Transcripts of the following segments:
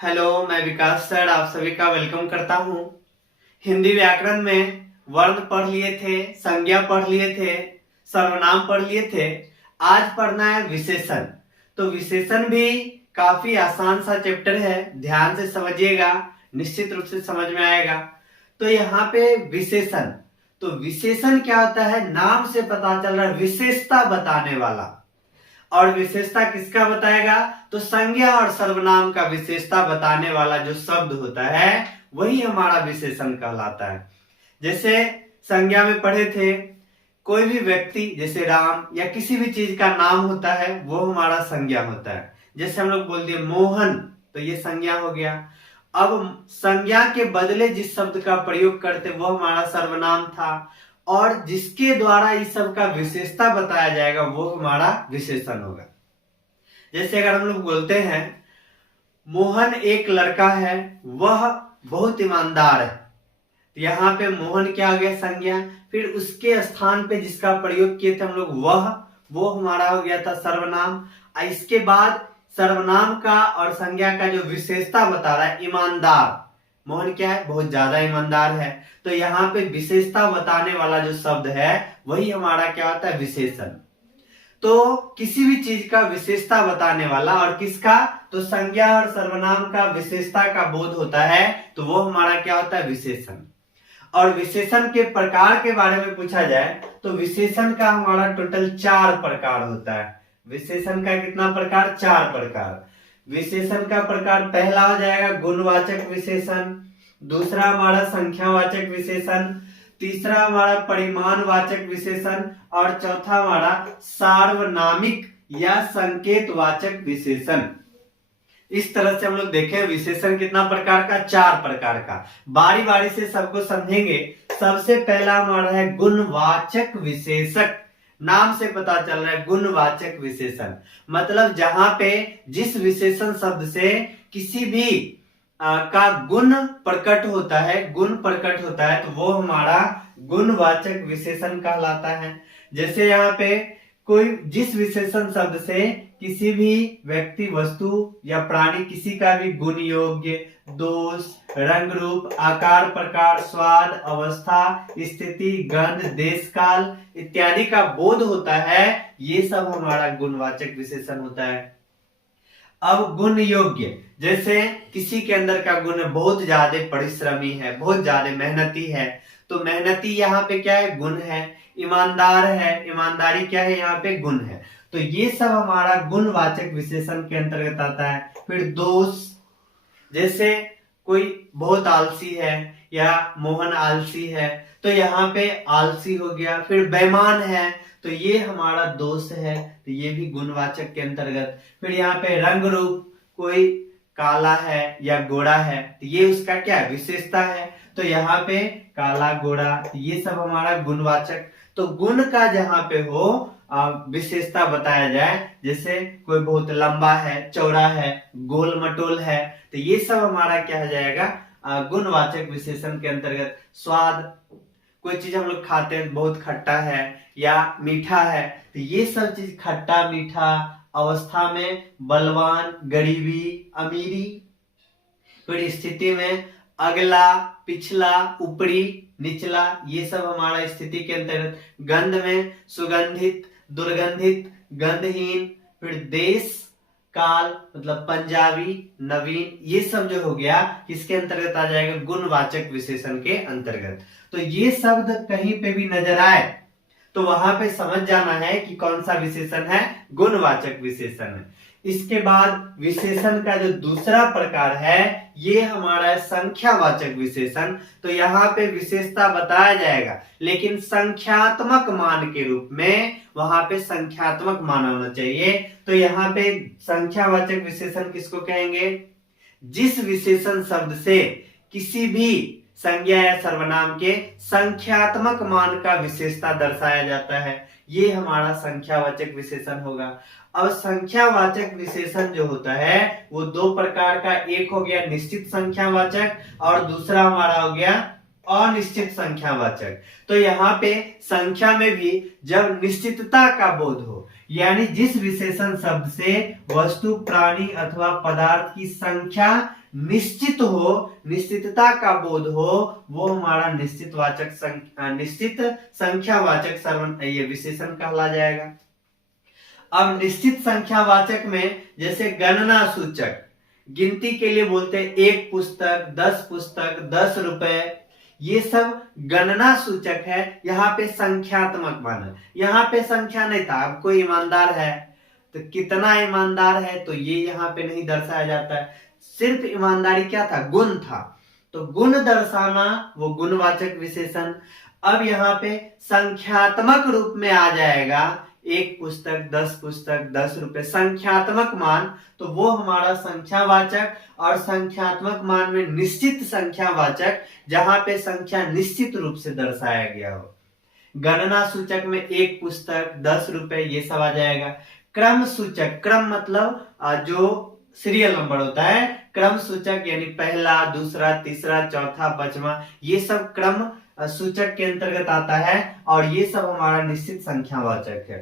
Hello, मैं विकास sir आप सभी का वेलकम करता हूँ। हिंदी व्याकरण में वर्ण पढ़ लिए थे, संज्ञा पढ़ लिए थे, सर्वनाम पढ़ लिए थे। आज पढ़ना है विशेषण। तो विशेषण भी काफी आसान सा चैप्टर है, ध्यान से समझिएगा, निश्चित रूप से समझ में आएगा। तो यहाँ पे विशेषण, तो विशेषण क्या होता है? नाम से पता चल रहा है, विशेषता बताने वाला। और विशेषता किसका बताएगा? तो संज्ञा और सर्वनाम का विशेषता बताने वाला जो शब्द होता है वही हमारा विशेषण कहलाता है। जैसे संज्ञा में पढ़े थे, कोई भी व्यक्ति जैसे राम या किसी भी चीज का नाम होता है वो हमारा संज्ञा होता है। जैसे हम लोग बोल दिए मोहन, तो ये संज्ञा हो गया। अब संज्ञा के बदले जिस शब्द का प्रयोग करते वो हमारा सर्वनाम था, और जिसके द्वारा इस सब का विशेषता बताया जाएगा वो हमारा विशेषण होगा। जैसे अगर हम लोग बोलते हैं मोहन एक लड़का है, वह बहुत ईमानदार है, तो यहाँ पे मोहन क्या हो गया? संज्ञा। फिर उसके स्थान पे जिसका प्रयोग किए थे हम लोग वो हमारा हो गया था सर्वनाम। इसके बाद सर्वनाम का और संज्ञा का जो विशेषता बता रहा है ईमानदार, मोहन क्या है? बहुत ज्यादा ईमानदार है। तो यहाँ पे विशेषता बताने वाला जो शब्द है वही हमारा क्या होता है? विशेषण। तो किसी भी चीज का विशेषता बताने वाला, और किसका? तो संज्ञा और सर्वनाम का विशेषता का बोध होता है, तो वो हमारा क्या होता है? विशेषण। और विशेषण के प्रकार के बारे में पूछा जाए तो विशेषण का हमारा टोटल 4 प्रकार होता है। विशेषण का कितना प्रकार? 4 प्रकार। विशेषण का प्रकार पहला हो जाएगा गुणवाचक विशेषण, दूसरा हमारा संख्यावाचक विशेषण, तीसरा हमारा परिमाणवाचक विशेषण, और चौथा हमारा सार्वनामिक या संकेतवाचक विशेषण। इस तरह से हम लोग देखें विशेषण कितना प्रकार का? 4 प्रकार का। बारी बारी से सबको समझेंगे। सबसे पहला हमारा है गुणवाचक विशेषक। नाम से पता चल रहा है गुणवाचक विशेषण, मतलब जहां पे जिस विशेषण शब्द से किसी भी का गुण प्रकट होता है, गुण प्रकट होता है, तो वो हमारा गुणवाचक विशेषण कहलाता है। जैसे यहाँ पे कोई जिस विशेषण शब्द से किसी भी व्यक्ति, वस्तु या प्राणी किसी का भी गुण योग्य, दोष, रंग रूप, आकार, प्रकार, स्वाद, अवस्था, स्थिति, गंध, देश काल इत्यादि का बोध होता है, ये सब हमारा गुणवाचक विशेषण होता है। अब गुण योग्य, जैसे किसी के अंदर का गुण बहुत ज्यादा परिश्रमी है, बहुत ज्यादा मेहनती है, तो मेहनती यहाँ पे क्या है? गुण है। ईमानदार है, ईमानदारी क्या है? यहाँ पे गुण है। तो ये सब हमारा गुणवाचक विशेषण के अंतर्गत आता है। फिर दोष, जैसे कोई बहुत आलसी है या मोहन आलसी है, तो यहाँ पे आलसी हो गया। फिर बेईमान है, तो ये हमारा दोष है, तो ये भी गुणवाचक के अंतर्गत। फिर यहाँ पे रंग रूप, कोई काला है या गोरा है, तो ये उसका क्या? विशेषता है, तो यहाँ पे काला, गोरा, ये सब हमारा गुणवाचक। तो गुण का जहां पे हो विशेषता बताया जाए, जैसे कोई बहुत लंबा है, चौड़ा है, गोल मटोल है, तो ये सब हमारा क्या हो जाएगा? गुणवाचक विशेषण के अंतर्गत। स्वाद, कोई चीज हम लोग खाते हैं बहुत खट्टा है या मीठा है, तो ये सब चीज खट्टा मीठा। अवस्था में बलवान, गरीबी, अमीरी। फिर स्थिति में अगला, पिछला, ऊपरी, निचला, ये सब हमारा स्थिति के अंतर्गत। गंध में सुगंधित, दुर्गंधित, गंधहीन। फिर देश काल, मतलब पंजाबी, नवीन, ये सब जो हो गया किसके अंतर्गत आ जाएगा? गुणवाचक विशेषण के अंतर्गत। तो ये शब्द कहीं पे भी नजर आए तो वहां पे समझ जाना है कि कौन सा विशेषण है? गुणवाचक विशेषण है। इसके बाद विशेषण का जो दूसरा प्रकार है ये हमारा संख्यावाचक विशेषण। तो यहाँ पे विशेषता बताया जाएगा, लेकिन संख्यात्मक मान के रूप में, वहां पे संख्यात्मक मान होना चाहिए। तो यहाँ पे संख्यावाचक विशेषण किसको कहेंगे? जिस विशेषण शब्द से किसी भी संज्ञा या सर्वनाम के संख्यात्मक मान का विशेषता दर्शाया जाता है, ये हमारा संख्यावाचक विशेषण होगा। अब संख्यावाचक विशेषण जो होता है वो 2 प्रकार का, एक हो गया निश्चित संख्यावाचक और दूसरा हमारा हो गया अनिश्चित संख्यावाचक। तो यहाँ पे संख्या में भी जब निश्चितता का बोध हो, यानी जिस विशेषण शब्द से वस्तु, प्राणी अथवा पदार्थ की संख्या निश्चित हो, निश्चितता का बोध हो, वो हमारा निश्चित संख्यावाचक ये विशेषण कहला जाएगा। अब निश्चित संख्यावाचक में जैसे गणना सूचक, गिनती के लिए बोलते हैं 1 पुस्तक, 10 पुस्तक, 10 रुपए, ये सब गणना सूचक है। यहाँ पे संख्यात्मक मान, यहाँ पे संख्या नहीं था। अब कोई ईमानदार है तो कितना ईमानदार है तो ये यहाँ पे नहीं दर्शाया जाता है, सिर्फ ईमानदारी क्या था, गुण था, तो गुण दर्शाना वो गुणवाचक विशेषण। अब यहाँ पे संख्यात्मक रूप में आ जाएगा 1 पुस्तक, 10 पुस्तक, 10 रुपए, संख्यात्मक मान, तो वो हमारा संख्यावाचक। और संख्यात्मक मान में निश्चित संख्यावाचक, जहां पे संख्या निश्चित रूप से दर्शाया गया हो। गणना सूचक में 1 पुस्तक, 10 रुपए, ये सब आ जाएगा। क्रम सूचक, क्रम मतलब जो सीरियल नंबर होता है, क्रम सूचक यानी पहला, दूसरा, तीसरा, चौथा, पांचवा, ये सब क्रम सूचक के अंतर्गत आता है और ये सब हमारा निश्चित संख्यावाचक है।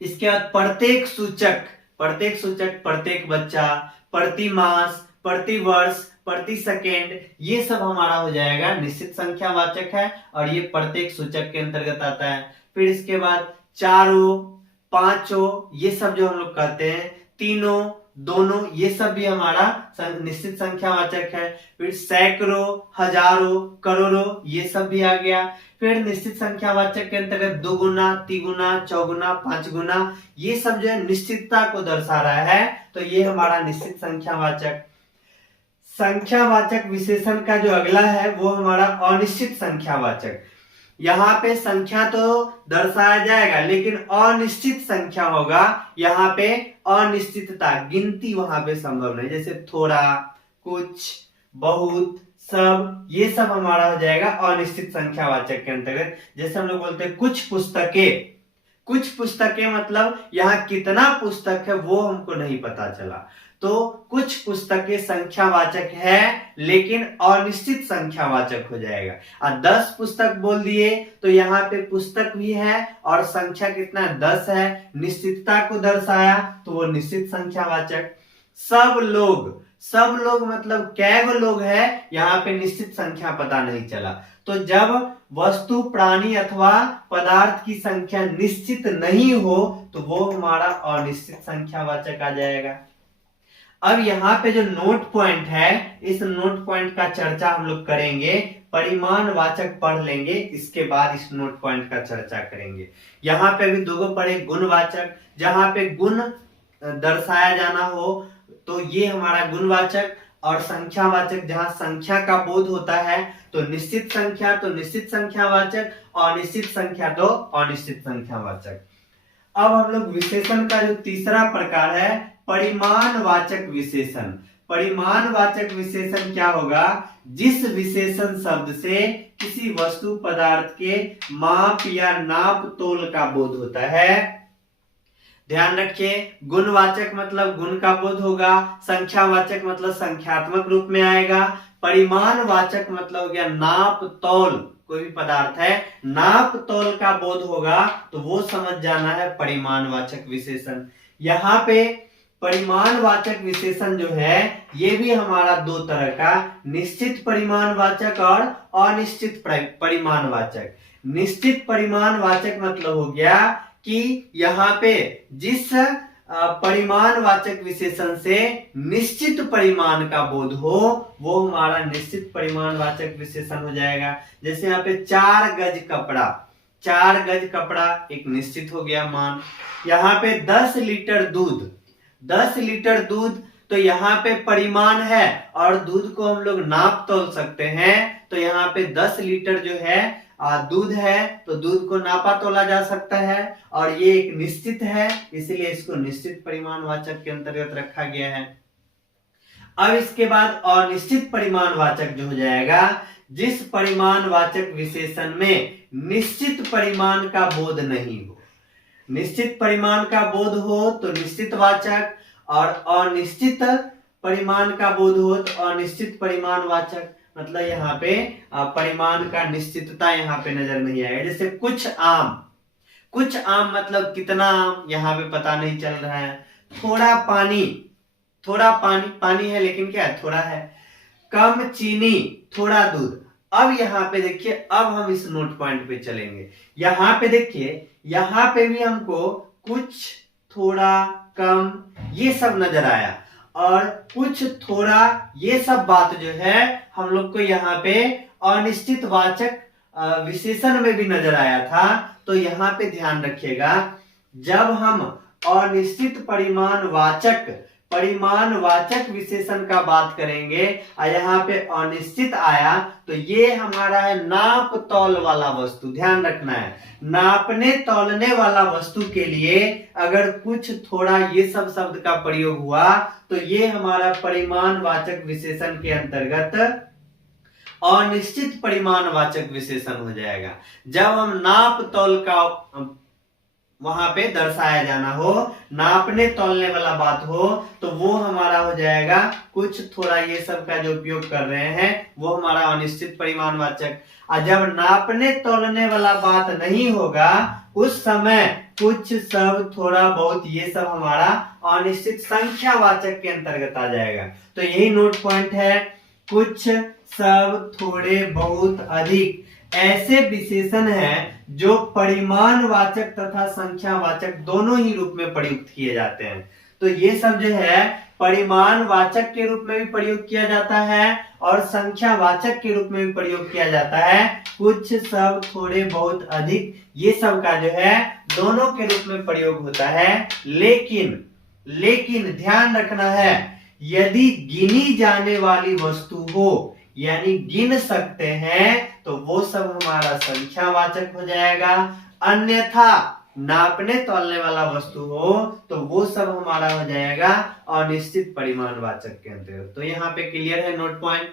इसके बाद प्रत्येक सूचक, प्रत्येक सूचक प्रत्येक बच्चा, प्रति मास, प्रति वर्ष, प्रति सेकेंड, ये सब हमारा हो जाएगा निश्चित संख्यावाचक है और ये प्रत्येक सूचक के अंतर्गत आता है। फिर इसके बाद चारों, पांचों, ये सब जो हम लोग कहते हैं, तीनों, दोनों, ये सब भी हमारा निश्चित संख्यावाचक है। फिर सैकड़ों, हजारों, करोड़ों, ये सब भी आ गया। फिर निश्चित संख्यावाचक के अंतर्गत 2 गुना, 3 गुना, 4 गुना, 5 गुना, ये सब जो है निश्चितता को दर्शा रहा है, तो ये हमारा निश्चित संख्यावाचक। संख्यावाचक विशेषण का जो अगला है वो हमारा अनिश्चित संख्यावाचक। यहाँ पे संख्या तो दर्शाया जाएगा लेकिन अनिश्चित संख्या होगा, यहाँ पे अनिश्चितता, गिनती वहां पे संभव नहीं, जैसे थोड़ा, कुछ, बहुत, सब, ये सब हमारा हो जाएगा अनिश्चित संख्यावाचक के अंतर्गत। जैसे हम लोग बोलते हैं कुछ पुस्तकें, कुछ पुस्तकें मतलब यहाँ कितना पुस्तक है वो हमको नहीं पता चला, तो कुछ पुस्तकें संख्यावाचक है लेकिन अनिश्चित संख्यावाचक हो जाएगा। और 10 पुस्तक बोल दिए तो यहाँ पे पुस्तक भी है और संख्या कितना 10 है, निश्चितता को दर्शाया तो वो निश्चित संख्यावाचक। सब लोग, सब लोग मतलब कैगो लोग है, यहाँ पे निश्चित संख्या पता नहीं चला। तो जब वस्तु, प्राणी अथवा पदार्थ की संख्या निश्चित नहीं हो तो वो हमारा अनिश्चित संख्यावाचक आ जाएगा। अब यहाँ पे जो नोट पॉइंट है, इस नोट पॉइंट का चर्चा हम लोग करेंगे, परिमाणवाचक पढ़ लेंगे, इसके बाद इस नोट पॉइंट का चर्चा करेंगे। यहाँ पे भी दो पढ़े, गुणवाचक, जहां पे गुण दर्शाया जाना हो तो ये हमारा गुणवाचक, और संख्यावाचक जहां संख्या का बोध होता है तो निश्चित संख्या तो निश्चित संख्यावाचक, अनिश्चित संख्या तो अनिश्चित संख्यावाचक। अब हम लोग विशेषण का जो तीसरा प्रकार है परिमाणवाचक विशेषण। परिमाणवाचक विशेषण क्या होगा, जिस विशेषण शब्द से किसी वस्तु पदार्थ के माप या नाप तोल का बोध होता है। ध्यान रखिए, गुणवाचक मतलब गुण का बोध होगा, संख्यावाचक मतलब संख्यात्मक रूप में आएगा, परिमाणवाचक मतलब हो गया नाप तौल, कोई भी पदार्थ है नाप तौल का बोध होगा तो वो समझ जाना है परिमाणवाचक विशेषण। यहाँ पे परिमाणवाचक विशेषण जो है ये भी हमारा दो तरह का, निश्चित परिमाणवाचक और अनिश्चित परिमाणवाचक। निश्चित परिमाणवाचक मतलब हो गया कि यहाँ पे जिस परिमाणवाचक विशेषण से निश्चित परिमाण का बोध हो वो हमारा निश्चित परिमाणवाचक विशेषण हो जाएगा। जैसे यहाँ पे 4 गज कपड़ा, 4 गज कपड़ा एक निश्चित हो गया मान। यहाँ पे 10 लीटर दूध, 10 लीटर दूध तो यहाँ पे परिमाण है और दूध को हम लोग नाप तोल सकते हैं, तो यहाँ पे 10 लीटर जो है दूध है तो दूध को नापा तोला जा सकता है और ये एक निश्चित है, इसलिए इसको निश्चित परिमाणवाचक के अंतर्गत रखा गया है। अब इसके बाद अनिश्चित परिमाणवाचक जो हो जाएगा, जिस परिमाणवाचक विशेषण में निश्चित परिमाण का बोध नहीं हो। निश्चित परिमाण का बोध हो तो निश्चित वाचक और अनिश्चित परिमाण का बोध हो तो अनिश्चित परिमाणवाचक। मतलब यहाँ पे परिमाण का निश्चितता यहाँ पे नजर नहीं आएगा। जैसे कुछ आम, कुछ आम मतलब कितना आम यहाँ पे पता नहीं चल रहा है। थोड़ा पानी, थोड़ा पानी, पानी है लेकिन क्या है, थोड़ा है। कम चीनी, थोड़ा दूध। अब यहाँ पे देखिए, अब हम इस नोट पॉइंट पे चलेंगे। यहाँ पे देखिए, यहाँ पे भी हमको कुछ, थोड़ा, कम ये सब नजर आया, और कुछ, थोड़ा ये सब बात जो है हम लोग को यहाँ पे अनिश्चित वाचक विशेषण में भी नजर आया था। तो यहाँ पे ध्यान रखिएगा, जब हम अनिश्चित परिमाणवाचक विशेषण का बात करेंगे और यहाँ पे अनिश्चित आया, तो ये हमारा है नाप तौल वाला वस्तु। ध्यान रखना है, नापने तौलने वाला वस्तु के लिए अगर कुछ, थोड़ा ये सब शब्द का प्रयोग हुआ तो ये हमारा परिमाणवाचक विशेषण के अंतर्गत अनिश्चित परिमाणवाचक विशेषण हो जाएगा। जब हम नाप तौल का वहां पे दर्शाया जाना हो, नापने तौलने वाला बात हो, तो वो हमारा हो जाएगा कुछ, थोड़ा ये सब का जो उपयोग कर रहे हैं वो हमारा अनिश्चित परिमाणवाचक। और जब नापने तौलने वाला बात नहीं होगा उस समय कुछ, सब, थोड़ा बहुत ये सब हमारा अनिश्चित संख्यावाचक के अंतर्गत आ जाएगा। तो यही नोट पॉइंट है, कुछ, सब, थोड़े, बहुत, अधिक ऐसे विशेषण हैं जो परिमाणवाचक तथा संख्यावाचक दोनों ही रूप में प्रयुक्त किए जाते हैं। तो ये सब जो है परिमाणवाचक के रूप में भी प्रयोग किया जाता है और संख्यावाचक के रूप में भी प्रयोग किया जाता है। कुछ, सब, थोड़े, बहुत, अधिक ये सब का जो है दोनों के रूप में प्रयोग होता है। लेकिन ध्यान रखना है, यदि गिनी जाने वाली वस्तु हो, यानी गिन सकते हैं, तो वो सब हमारा संख्यावाचक हो जाएगा। अन्यथा नापने तौलने वाला वस्तु हो तो वो सब हमारा हो जाएगा अनिश्चित परिमाणवाचक के अंतर्गत। तो यहाँ पे क्लियर है नोट पॉइंट।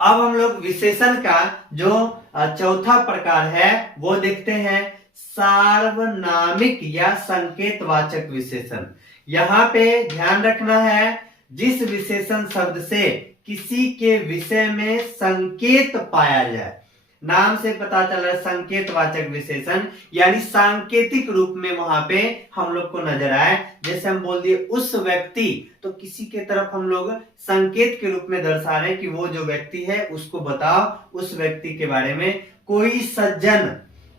अब हम लोग विशेषण का जो चौथा प्रकार है वो देखते हैं, सार्वनामिक या संकेतवाचक विशेषण। यहाँ पे ध्यान रखना है, जिस विशेषण शब्द से किसी के विषय में संकेत पाया जाए, नाम से पता चल रहा है संकेतवाचक विशेषण, यानी सांकेतिक रूप में वहां पे हम लोग को नजर आए। जैसे हम बोल दिए उस व्यक्ति, तो किसी के तरफ हम लोग संकेत के रूप में दर्शा रहे हैं कि वो जो व्यक्ति है उसको बताओ उस व्यक्ति के बारे में। कोई सज्जन,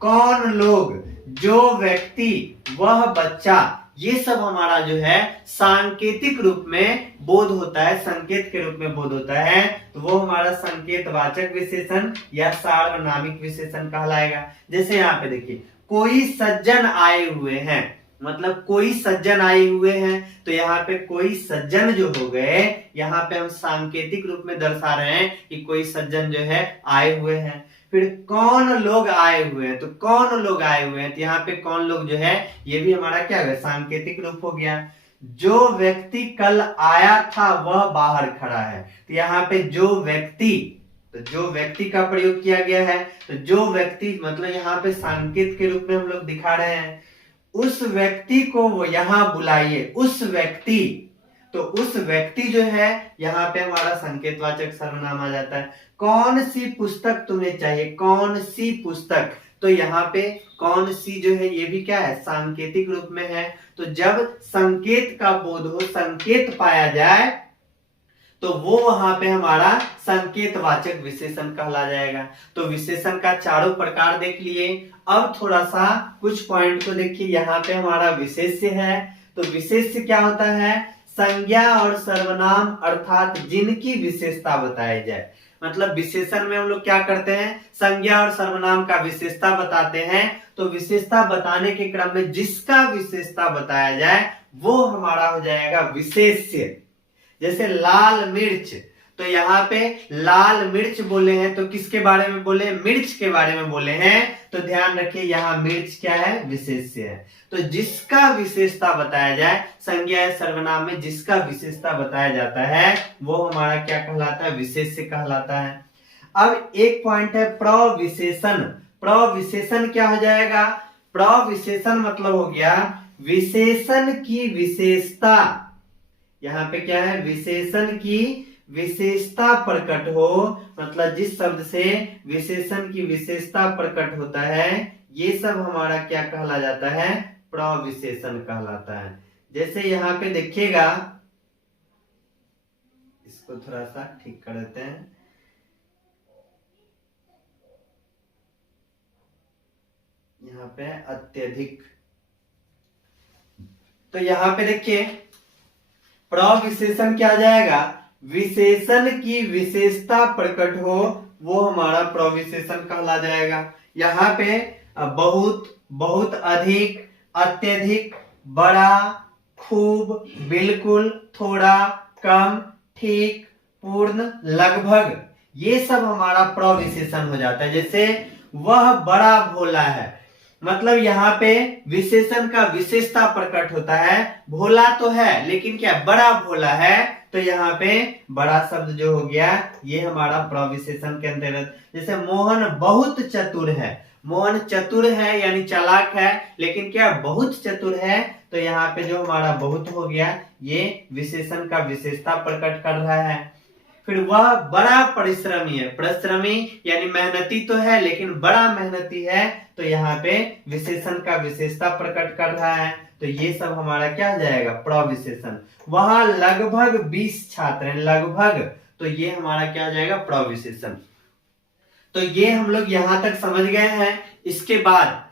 कौन लोग, जो व्यक्ति, वह बच्चा, ये सब हमारा जो है सांकेतिक रूप में बोध होता है, संकेत के रूप में बोध होता है, तो वो हमारा संकेतवाचक विशेषण या सार्वनामिक विशेषण कहलाएगा। जैसे यहाँ पे देखिए, कोई सज्जन आए हुए हैं, मतलब कोई सज्जन आए हुए हैं, तो यहाँ पे कोई सज्जन जो हो गए, यहाँ पे हम सांकेतिक रूप में दर्शा रहे हैं कि कोई सज्जन जो है आए हुए हैं। फिर कौन लोग आए हुए हैं, तो कौन लोग आए हुए हैं, तो यहाँ पे कौन लोग जो है ये भी हमारा क्या है, सांकेतिक रूप हो गया। जो व्यक्ति कल आया था वह बाहर खड़ा है, तो यहाँ पे जो व्यक्ति, तो जो व्यक्ति का प्रयोग किया गया है, तो जो व्यक्ति मतलब यहाँ पे संकेत के रूप में हम लोग दिखा रहे हैं, उस व्यक्ति को वो यहाँ बुलाइए, उस व्यक्ति, तो उस व्यक्ति जो है यहाँ पे हमारा संकेतवाचक सर्वनाम आ जाता है। कौन सी पुस्तक तुम्हें चाहिए, कौन सी पुस्तक, तो यहाँ पे कौन सी जो है ये भी क्या है, सांकेतिक रूप में है। तो जब संकेत का बोध हो, संकेत पाया जाए, तो वो वहां पे हमारा संकेतवाचक विशेषण कहला जाएगा। तो विशेषण का चारों प्रकार देख लिए। अब थोड़ा सा कुछ पॉइंट को देखिए, यहाँ पे हमारा विशेष्य है। तो विशेष्य क्या होता है, संज्ञा और सर्वनाम अर्थात जिनकी विशेषता बताई जाए। मतलब विशेषण में हम लोग क्या करते हैं, संज्ञा और सर्वनाम का विशेषता बताते हैं। तो विशेषता बताने के क्रम में जिसका विशेषता बताया जाए वो हमारा हो जाएगा विशेष्य। जैसे लाल मिर्च, तो यहाँ पे लाल मिर्च बोले हैं, तो किसके बारे में बोले, मिर्च के बारे में बोले हैं। तो ध्यान रखिए यहाँ मिर्च क्या है, विशेष्य है। तो जिसका विशेषता बताया जाए, संज्ञा या सर्वनाम में जिसका विशेषता बताया जाता है वो हमारा क्या कहलाता है, विशेष्य कहलाता है। अब एक पॉइंट है प्रविशेषण। प्रविशेषण क्या हो जाएगा, प्रविशेषण मतलब हो गया विशेषण की विशेषता। यहाँ पे क्या है, विशेषण की विशेषता प्रकट हो, मतलब जिस शब्द से विशेषण की विशेषता प्रकट होता है, ये सब हमारा क्या कहला जाता है? प्रविशेषण कहलाता है। जैसे यहाँ पे देखिएगा, इसको थोड़ा सा ठीक कर देते हैं। यहाँ पे अत्यधिक, तो यहाँ पे देखिए प्रविशेषण क्या आ जाएगा? विशेषण की विशेषता प्रकट हो, वो हमारा प्रविशेषण कहला जाएगा। यहाँ पे बहुत, बहुत अधिक, अत्यधिक, बड़ा, खूब, बिल्कुल, थोड़ा, कम, ठीक, पूर्ण, लगभग, ये सब हमारा प्रविशेषण हो जाता है। जैसे वह बड़ा भोला है, मतलब यहाँ पे विशेषण का विशेषता प्रकट होता है। भोला तो है लेकिन क्या बड़ा भोला है, तो यहाँ पे बड़ा शब्द जो हो गया ये हमारा प्रविशेषण के अंतर्गत। जैसे मोहन बहुत चतुर है, मोहन चतुर है यानी चालाक है, लेकिन क्या बहुत चतुर है, तो यहाँ पे जो हमारा बहुत हो गया ये विशेषण का विशेषता प्रकट कर रहा है। फिर वह बड़ा परिश्रमी है, परिश्रमी यानी मेहनती तो है लेकिन बड़ा मेहनती है, तो यहाँ पे विशेषण का विशेषता प्रकट कर रहा है। तो ये सब हमारा क्या आ जाएगा? प्रविशेषण। वहां लगभग 20 छात्र हैं, लगभग, तो ये हमारा क्या आ जाएगा? प्रविशेषण। तो ये हम लोग यहां तक समझ गए हैं। इसके बाद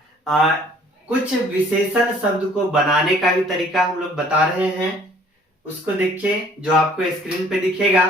कुछ विशेषण शब्द को बनाने का भी तरीका हम लोग बता रहे हैं, उसको देखिए जो आपको स्क्रीन पे दिखेगा।